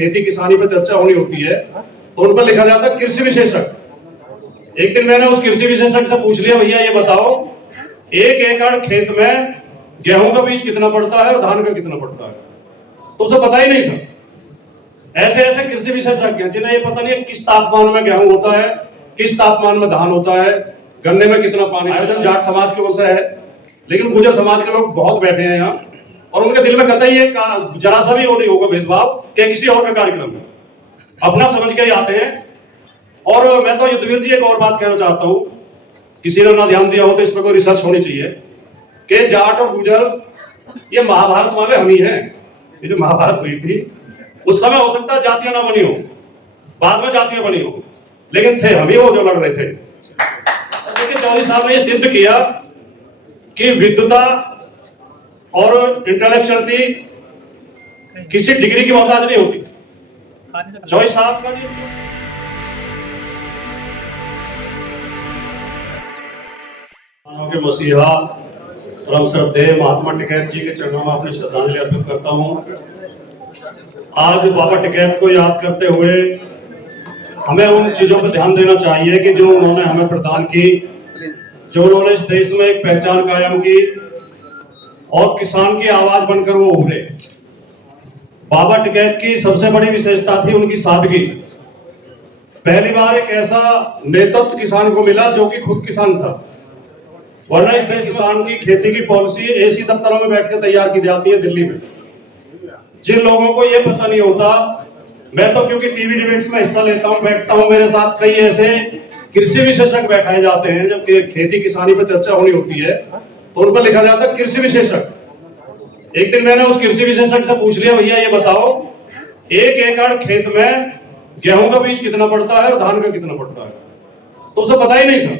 खेती किसानी पर चर्चा होनी होती है तो उन पर लिखा जाता है कृषि विशेषज्ञ। एक दिन मैंने उस कृषि विशेषज्ञ से पूछ लिया, भैया ये बताओ 1 एकड़ खेत में गेहूं का बीज कितना पड़ता है और धान का कितना पड़ता है, तो उसे पता ही नहीं था। ऐसे ऐसे कृषि विशेषज्ञ जिन्हें ये पता नहीं है किस तापमान में गेहूं होता है, किस तापमान में धान होता है, गन्ने में कितना पानी। आयोजन जाट समाज की ओर से है, लेकिन गुर्जर समाज के लोग बहुत बैठे हैं यहाँ और उनके दिल में कतई ये जरा सा भी वो नहीं होगा भेदभाव कि किसी और का कार्यक्रम है, अपना समझ के ही आते हैं। और मैं तो युद्धवीर जी एक और बात कहना चाहता हूं, किसी ने ना ध्यान दिया हो तो इस पर कोई रिसर्च होनी चाहिए कि जाट और गुर्जर ये महाभारत वाले हम ही हैं। ये जो महाभारत हुई थी उस समय हो सकता है जातियां ना बनी हो, बाद में जातियां बनी हो, लेकिन थे हम ही वो जो लड़ रहे थे। देखिए चौधरी साहब ने ये सिद्ध किया कि विद्वता और इंटेलेक्चुअलिटी किसी डिग्री की मोहताज नहीं होती। चौधरी साहब का के मसीहा परम श्रद्धेय महात्मा टिकैत जी के चरणों में अपनी श्रद्धांजलि अर्पित करता हूं। आज बाबा टिकैत को याद करते हुए हमें उन चीजों पर ध्यान देना चाहिए कि जो उन्होंने हमें प्रदान की, जो उन्होंने इस देश में एक पहचान कायम की और किसान की आवाज बनकर वो उभरे। बाबा टिकैत की सबसे बड़ी विशेषता थी उनकी सादगी। पहली बार एक ऐसा नेतृत्व किसान को मिला जो कि खुद किसान था, वरना इस देश किसान की खेती की पॉलिसी एसी दफ्तरों में बैठकर तैयार की जाती है दिल्ली में। जिन लोगों को यह पता नहीं होता, मैं तो क्योंकि टीवी डिबेट्स में हिस्सा लेता हूं, बैठता हूं, मेरे साथ कई ऐसे कृषि विशेषज्ञ बैठाए जाते हैं। जब खेती किसानी पर चर्चा होनी होती है तो उन पर लिखा जाता है कृषि विशेषज्ञ। एक दिन मैंने उस कृषि विशेषज्ञ से पूछ लिया, भैया ये बताओ 1 एकड़ खेत में गेहूं का बीज कितना पड़ता है और धान का कितना पड़ता है, तो उसे पता ही नहीं था।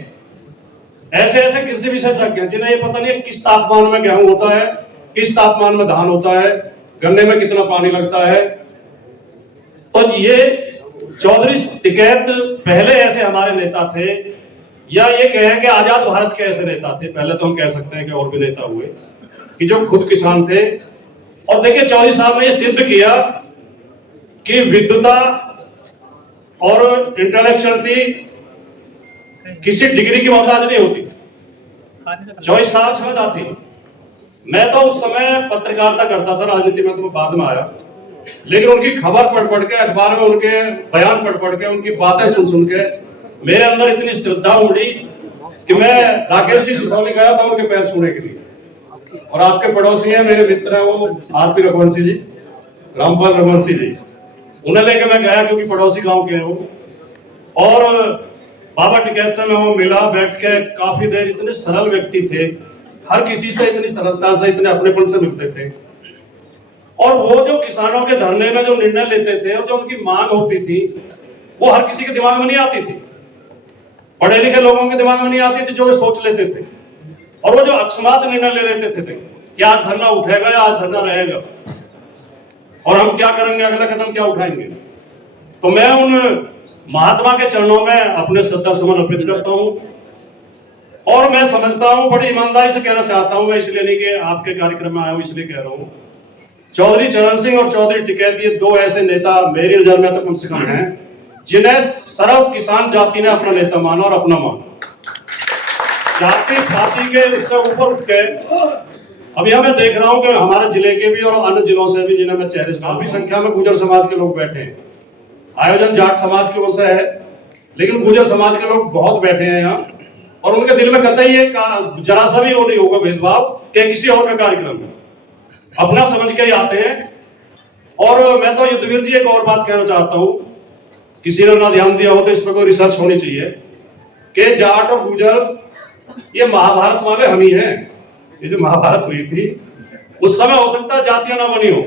ऐसे ऐसे कृषि विशेषज्ञ जिन्हें ये पता नहीं है किस तापमान में गेहूं होता है, किस तापमान में धान होता है, गन्ने में कितना पानी लगता है। तो ये चौधरी टिकैत पहले ऐसे हमारे नेता थे, या ये कहें कि आजाद भारत के ऐसे नेता थे, पहले तो हम कह सकते हैं कि और भी नेता हुए कि जो खुद किसान थे। और देखिए चौधरी साहब ने ये सिद्ध किया कि विद्वता और इंटेलेक्चुअलिटी किसी डिग्री की मोहताज नहीं होती। चौधरी साहब समझ आती। मैं तो उस समय पत्रकारिता करता था, राजनीति में तो मैं बाद में आया, लेकिन उनकी खबर पढ़ के, अखबार में उनके बयान पढ़ के, उनकी बातें सुन के मेरे अंदर इतनी श्रद्धा उमड़ी कि मैं राकेश जी सिसौली गया था उनके पैर छूने के लिए। और आपके पड़ोसी हैं, मेरे मित्र हैं, वो आरपी रघुवंशी जी, रामपाल रघुवंशी जी, उन्हें लेके मैं गया क्योंकि पड़ोसी गांव के हैं वो। और बाबा टिकैत से मैं वो मिला, बैठ के काफी देर। इतने सरल व्यक्ति थे, हर किसी से इतनी सरलता से, इतने अपनेपन से मिलते थे। और वो जो किसानों के धरने में जो निर्णय लेते थे और जो उनकी मांग होती थी, वो हर किसी के दिमाग में नहीं आती थी, पढ़े लिखे लोगों के दिमाग में नहीं आती थी, जो वे सोच लेते थे। और वो जो अकस्मात निर्णय ले लेते थे कि आज धरना उठेगा या आज धरना रहेगा और हम क्या करेंगे, अगला कदम क्या उठाएंगे। तो मैं उन महात्मा के चरणों में अपने श्रद्धा सुमन अर्पित करता हूं। और मैं समझता हूं, बड़ी ईमानदारी से कहना चाहता हूं, मैं इसलिए नहीं कि आपके कार्यक्रम में आया हूं इसलिए कह रहा हूं, चौधरी चरण सिंह और चौधरी टिकैत ये 2 ऐसे नेता मेरी नजर में तो कम से कम हैं जिन्हें सर्व किसान जाति ने अपना नेता माना और अपना माना। जाति पाति के उससे ऊपर उठ के अभी मैं देख रहा हूं कि हमारे जिले के भी और अन्य जिलों से भी, जिन्हें मैं चेहरे से, काफी संख्या में गुर्जर समाज के लोग बैठे हैं। आयोजन जाट समाज की ओर से है, लेकिन गुर्जर समाज के लोग बहुत बैठे हैं यहाँ और उनके दिल में कतई ये जरा सा भी वो नहीं होगा भेदभाव कि किसी और का कार्यक्रम है, अपना समझ के ही आते हैं। और मैं तो युद्धवीर जी एक और बात कहना चाहता हूं, किसी ने ना ध्यान दिया हो तो इस पर कोई रिसर्च होनी चाहिए कि जाट और गुर्जर ये महाभारत वाले हम ही हैं। ये जो महाभारत हुई थी उस समय हो सकता है जातियां ना बनी हो,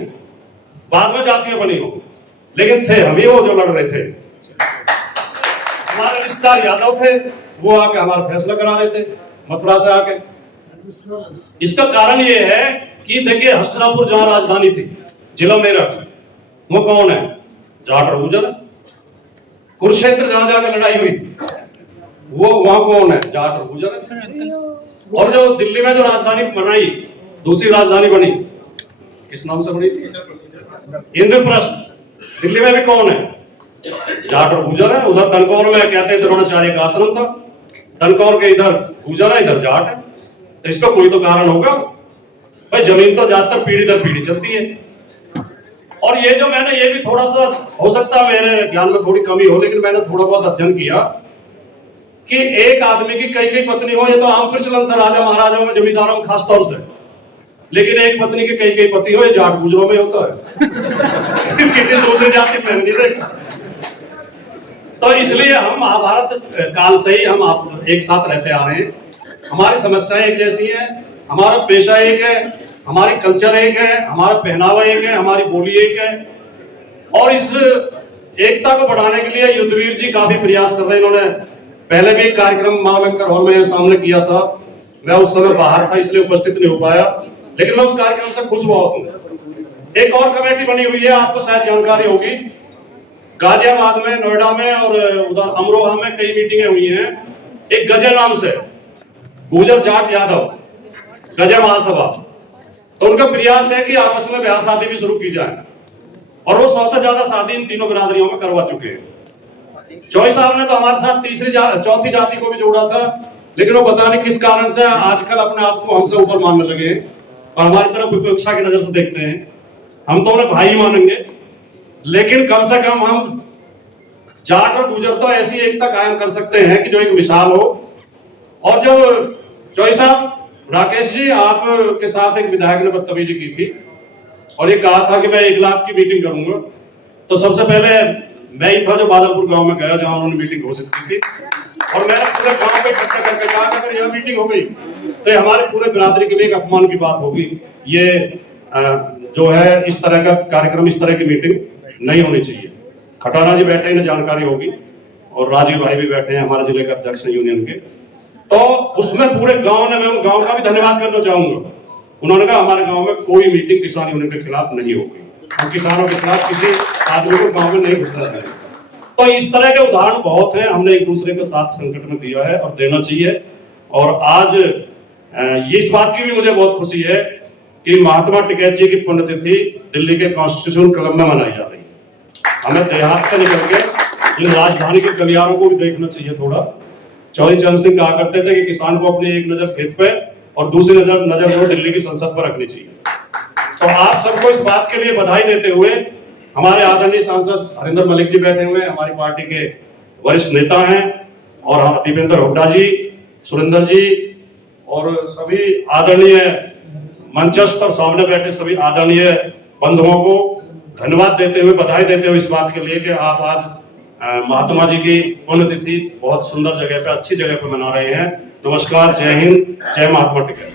बाद में जातियां बनी हो, लेकिन थे हम ही वो जो लड़ रहे थे। हमारे रिश्तेदार यादव थे, वो आके हमारा फैसला करा रहे थे मथुरा से आके। इसका कारण ये है कि देखिए हस्तिनापुर जहां राजधानी थी, जिला मेरठ, वो कौन है? जाट और गुर्जर। कुरुक्षेत्र जहां जाकर लड़ाई हुई वो वहां कौन है? जाट और गुर्जर। और जो दिल्ली में जो राजधानी बनाई, दूसरी राजधानी बनी, किस नाम से बनी थी? इंद्रप्रस्थ। दिल्ली में भी कौन है, जाट और गुजर है। उधर तनकौर में कहते हैं द्रोणाचार्य का आश्रम था, तनकौर के इधर गुजर है, इधर जाट है। तो इसका कोई तो कारण होगा भाई। जमीन तो ज्यादातर पीढ़ी दर पीढ़ी चलती है। और ये जो मैंने, ये भी थोड़ा सा हो सकता है मेरे ज्ञान में थोड़ी कमी हो, लेकिन मैंने थोड़ा बहुत अध्ययन किया कि एक आदमी की कई कई पत्नी हो, ये तो आम प्रचलन था राजा महाराजाओं में, जमींदारों में खास तौर से। लेकिन एक पत्नी के कई कई पति हो, ये जाट गुजरों में होता है किसी दूसरी जाति में नहीं देखा। तो इसलिए हम महाभारत काल से ही हम आप एक साथ रहते आ रहे हैं। हमारी समस्याएं एक जैसी हैं, हमारा पेशा एक है, हमारी कल्चर एक है, हमारा पहनावा एक है, हमारी बोली एक है। और इस एकता को बढ़ाने के लिए युद्धवीर जी काफी प्रयास कर रहे हैं। इन्होंने पहले भी कार्यक्रम महालंकर हॉल में सामने किया था। मैं उस समय बाहर था इसलिए उपस्थित नहीं हो पाया, लेकिन मैं उस कार्यक्रम से खुश बहुत हूं। एक और कमेटी बनी हुई है, आपको शायद जानकारी होगी, गाजियाबाद में, नोएडा में और उधर अमरोहा में कई मीटिंगें हुई हैं। एक गजय नाम से, गुजर जाट यादव गजय महासभा। तो उनका प्रयास है कि आपस में ब्याह शादी भी शुरू की जाए, और वो 100 से ज्यादा शादी इन तीनों बिरादरियों में करवा चुके हैं। चौई साहब ने तो हमारे साथ चौथी जाति को भी जोड़ा था, लेकिन वो पता नहीं किस कारण से आजकल अपने आप को हमसे ऊपर मानने लगे और हमारी तरफ विपक्षा की नजर से देखते हैं। हम तो उन्हें भाई मानेंगे, लेकिन कम से कम हम जाट और गुजर तो ऐसी एकता कायम कर सकते हैं कि जो एक विशाल हो। और जब चौई साहब, राकेश जी, आपके साथ एक विधायक ने बदतमीजी की थी और ये कहा था कि मैं 1 लाख की मीटिंग करूंगा, तो सबसे पहले मैं ही था जो बादलपुर गांव में गया जहां उन्होंने मीटिंग घोषित की थी, और मैंने पूरे गांव को इकट्ठा करके कहा कि अगर यह मीटिंग हो गई तो ये हमारे पूरे बिरादरी के लिए एक अपमान की बात होगी। ये जो है इस तरह का कार्यक्रम, इस तरह की मीटिंग नहीं होनी चाहिए। खटाना जी बैठे, इन्हें जानकारी होगी, और राजीव भाई भी बैठे हैं, हमारे जिले के अध्यक्ष हैं यूनियन के। तो उसमें पूरे गांव ने, मैं गांव का भी धन्यवाद करना चाहूंगा। उन्होंने कहा हमारे गांव में कोई मीटिंग किसान यूनियन के खिलाफ नहीं होगी, और किसानों के खिलाफ किसी आदमी को गांव में नहीं घुसना है। तो इस तरह के उदाहरण बहुत हैं, हमने एक दूसरे के साथ संकट में दिया है और देना चाहिए। और आज ये इस बात की भी मुझे बहुत खुशी है कि महात्मा टिकैत जी की पुण्यतिथि दिल्ली के कॉन्स्टिट्यूशन क्लब में मनाई जा रही है। हमें देहात से निकल के इन राजधानी के गलियारों को भी देखना चाहिए थोड़ा। चौधरी चरण सिंह कहा करते थे कि किसान को अपनी एक नजर खेत पे और दूसरी नजर जो दिल्ली की संसद पर रखनी चाहिए। तो आप सबको इस बात के लिए बधाई देते हुए, हमारे आदरणीय सांसद हरिंदर मलिक जी बैठे हुए, हमारी पार्टी के वरिष्ठ नेता हैं, और दीपेंद्र हुड्डा जी, सुरेंद्र जी, और सभी आदरणीय मंचस्थ पर सामने बैठे सभी आदरणीय बंधुओं को धन्यवाद देते हुए, बधाई देते हुए इस बात के लिए कि आप आज महात्मा जी की पुण्यतिथि बहुत सुंदर जगह पे, अच्छी जगह पे मना रहे हैं। नमस्कार, जय हिंद, जय महात्मा टिकैत।